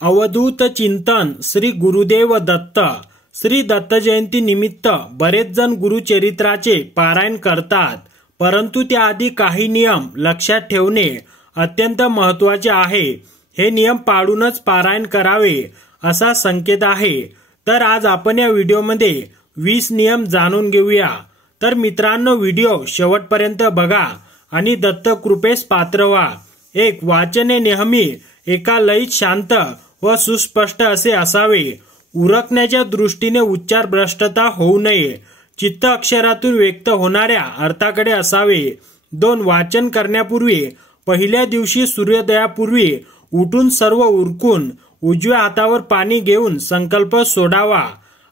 अवधूत चिंतन श्री गुरुदेव दत्त। श्री दत्त जयंती निमित्त बरेच जण गुरुचरित्राचे पारायण करतात, परंतु त्याआधी काही नियम लक्षात ठेवणे अत्यंत महत्त्वाचे आहे। हे नियम पाळूनच पारायण करावे असा संकेत आहे। तर आज आपण या व्हिडिओमध्ये 20 नियम जाणून घेऊया। तर मित्रांनो, व्हिडिओ शेवटपर्यंत बघा आणि दत्त कृपेस पात्र व्हा। 1. वाचन हे नेहमी एका लयीत शांत व सुस्पष्ट असे असावे। उरकण्याच्या दृष्टीने उच्चार भ्रष्टता होऊ नये। चित्त अक्षरातून व्यक्त होणाऱ्या अर्थाकडे असावे। 2. वाचन करण्यापूर्वी पहिल्या दिवशी सूर्योदयापूर्वी उठून सर्व उरकून उजव्या हातावर पाणी घेऊन संकल्प सोडावा।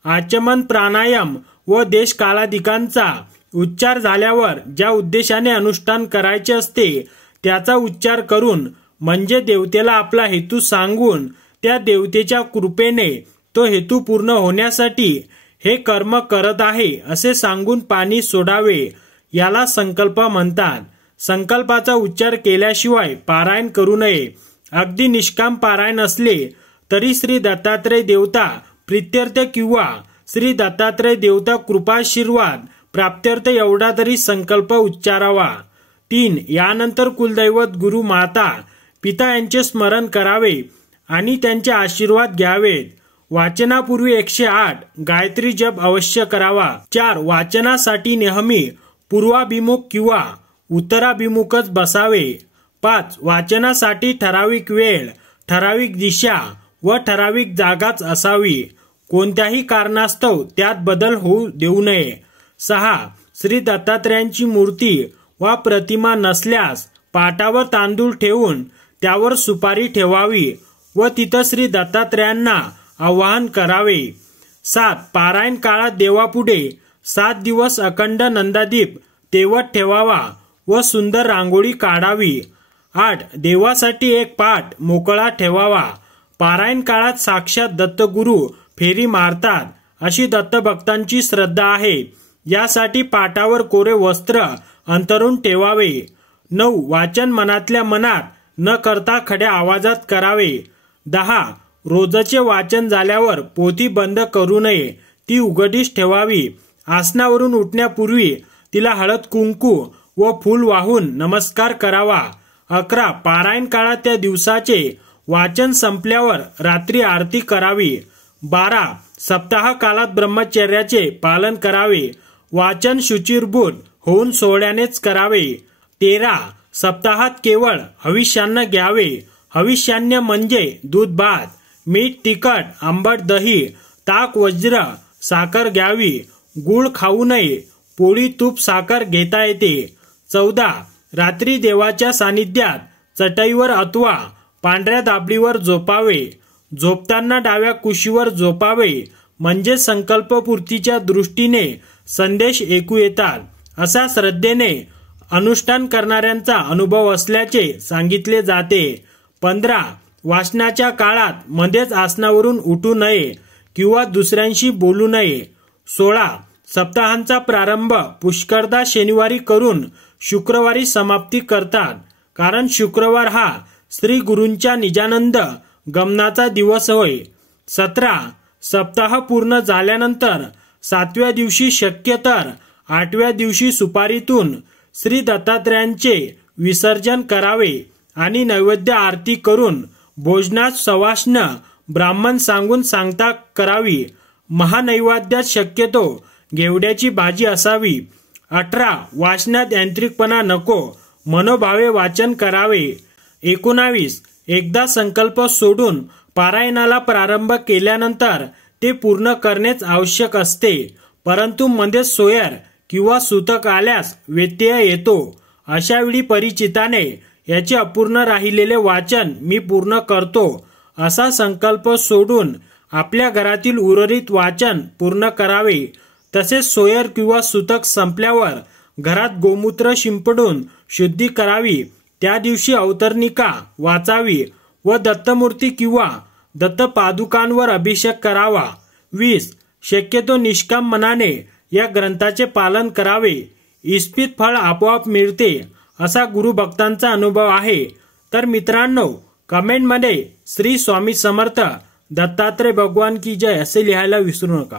आचमन, प्राणायाम व देश कालादिकांचा उच्चार झाल्यावर ज्या उद्देशाने अनुष्ठान करायचे असते त्याचा उच्चार करून, म्हणजे देवतेला आपला हेतू सांगून, त्या देवतेच्या कृपेने तो हेतू पूर्ण होण्यासाठी हे कर्म करत आहे असे सांगून पाणी सोडावे। याला संकल्प म्हणतात। संकल्पाचा उच्चार केल्याशिवाय पारायण करू नये। अगदी निष्काम पारायण असले तरी श्री दत्तात्रय देवता प्रीत्यर्थ किंवा श्री दत्तात्रय देवता कृपाशीर्वाद प्राप्त्यर्थ एवढा तरी संकल्प उच्चारावा। 3. यानंतर कुलदैवत, गुरु, माता, पिता यांचे स्मरण करावे आणि त्यांचे आशीर्वाद घ्यावेत। वाचनापूर्वी 108 गायत्री जप अवश्य करावा। 4. वाचनासाठी नेहमी पूर्वाभिमुख किंवा उत्तराभिमुखच बसावे। 5. वाचनासाठी ठराविक वेळ, ठराविक दिशा व ठराविक जागाच असावी। कोणत्याही कारणास्तव त्यात बदल होऊ देऊ नये। 6. श्री दत्तात्रयांची मूर्ती वा प्रतिमा नसल्यास पाटावर तांदूळ ठेवून त्यावर सुपारी ठेवावी व तिथं श्री दत्तात्रयांना आवाहन करावे। 7. पारायण काळात देवापुढे 7 दिवस अखंड नंदादीप तेवत ठेवावा व सुंदर रांगोळी काढावी। 8. देवासाठी एक पाट मोकळा ठेवावा। पारायण काळात साक्षात दत्तगुरु फेरी मारतात अशी दत्तभक्तांची श्रद्धा आहे। यासाठी पाटावर कोरे वस्त्र अंतरून ठेवावे। 9. वाचन मनातल्या मनात न करता खड्या आवाजात करावे। 10. रोजचे वाचन झाल्यावर पोथी बंद करू नये, ती उघडीच ठेवावी। आसनावरून उठण्यापूर्वी तिला हळद, कुंकू व फूल वाहून नमस्कार करावा। 11. पारायण काळात त्या दिवसाचे वाचन संपल्यावर रात्री आरती करावी। 12. सप्ताह काळात ब्रह्मचर्याचे पालन करावे। वाचन शुचिर्भूत होऊन सोहळ्यानेच करावे। 13. सप्ताहात केवळ हविष्यान्न घ्यावे। हविष्यान्न म्हणजे दूध, भात, मीठ, तिखट, आंबट, दही, ताक, वज्र, साखर घ्यावी। गुळ खाऊ नये। पोळी, तूप, साखर घेता येते। 14. रात्री देवाच्या सानिध्यात चटईवर अथवा पांढऱ्या दाबडीवर झोपावे। झोपताना डाव्या कुशीवर झोपावे, म्हणजे संकल्पपूर्तीच्या दृष्टीने संदेश ऐकू येतात असा श्रद्धेने अनुष्ठान करणाऱ्यांचा अनुभव असल्याचे सांगितले जाते। 15. वाचनाच्या काळात मध्येच आसनावरून उठू नये किंवा दुसऱ्यांशी बोलू नये। 16. सप्ताहांचा प्रारंभ पुष्कळदा शनिवारी करून शुक्रवारी समाप्ती करतात, कारण शुक्रवार हा श्री गुरूंच्या निजानंद गमनाचा दिवस होय। 17. सप्ताह पूर्ण झाल्यानंतर 7व्या दिवशी शक्य तर 8व्या दिवशी सुपारीतून श्री दत्तात्रयांचे विसर्जन करावे आणि नैवेद्य आरती करून भोजनात सवाष्ण ब्राह्मण सांगून सांगता करावी। महानैवेद्यात शक्यतो घेवड्याची भाजी असावी। 18. वाचनात यांत्रिकपणा नको, मनोभावे वाचन करावे। 19. एकदा संकल्प सोडून पारायणाला प्रारंभ केल्यानंतर ते पूर्ण करणेच आवश्यक असते, परंतु मध्ये सोयर किंवा सूतक आल्यास व्यत्यय येतो। अशा वेळी परिचिताने याचे अपूर्ण राहिलेले वाचन मी पूर्ण करतो असा संकल्प सोडून आपल्या घरातील उर्वरित वाचन पूर्ण करावे। तसेच सोयर किंवा सूतक संपल्यावर घरात गोमूत्र शिंपडून शुद्धी करावी। त्या दिवशी अवतरणिका वाचावी व दत्तमूर्ती किंवा दत्तपादुकांवर अभिषेक करावा। 20. शक्यतो निष्काम मनाने या ग्रंथाचे पालन करावे। इस्पित फळ आपोआप मिळते असा गुरुभक्तांचा अनुभव आहे। तर मित्रांनो, कमेंटमध्ये श्री स्वामी समर्थ दत्तात्रय भगवान की जय असे लिहायला विसरू नका.